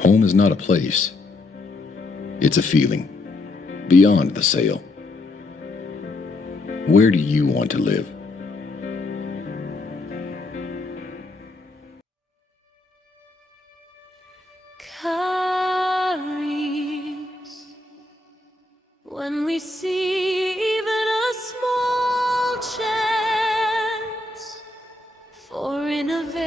Home is not a place. It's a feeling, beyond the sale. Where do you want to live? CARIS. When we see even a small chance for innovation,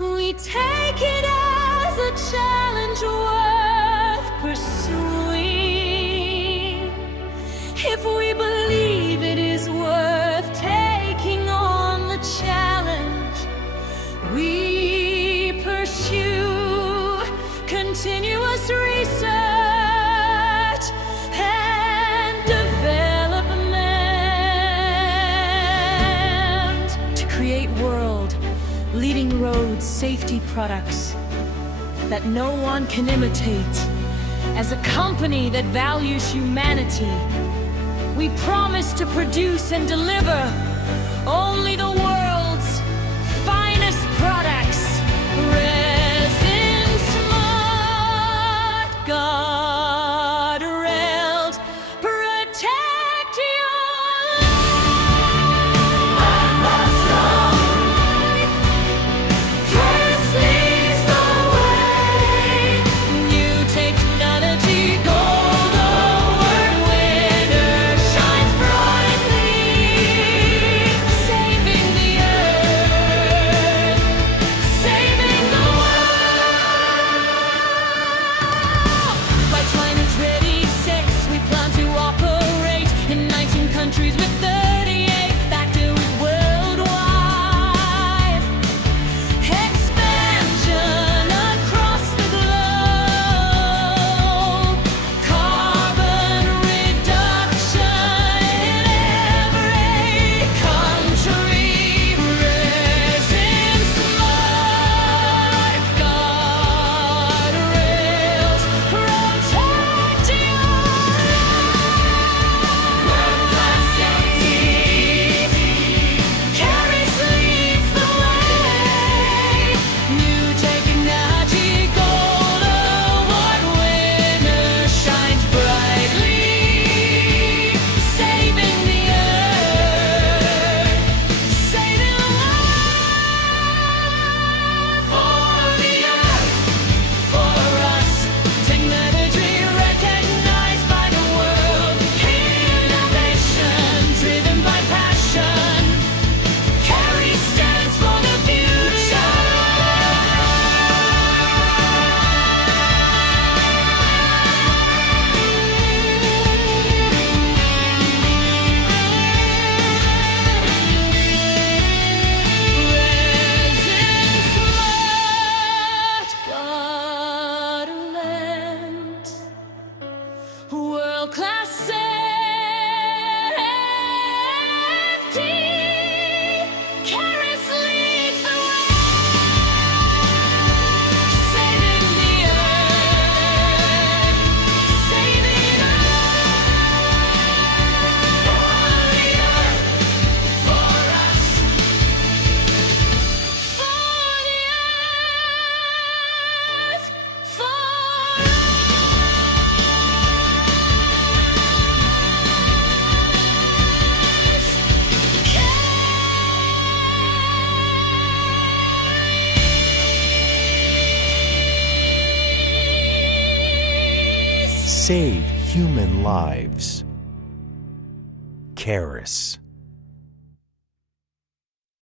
we take it as a challenge worth pursuing. If we believe it is worth taking on the challenge, we pursue continuous research and development to create world-leading road safety products that no one can imitate. As a company that values humanity, we promise to produce and deliver only the world's finest products. Resin smart guardrails protect your life. CARIS leads the way. New technology, gold award winner, shines brightly, saving the earth, saving the world. By 2026, we plan to operate in 19 countries with 38 factories worldwide. Expansion across the globe. Carbon reduction in every country. Resin smart guardrails protect your world-class safety. CARIS leads the way. New technology, gold award winner, shines brightly, saving the earth, saving the world. For the earth, for us, technology recognized by the world, innovation driven by passion. CARIS stands for the future. Resin smart guardrails, world-class safety. CARIS leads the way, saving the earth, saving us. For the earth, for us, for the earth, for Save human lives. CARIS.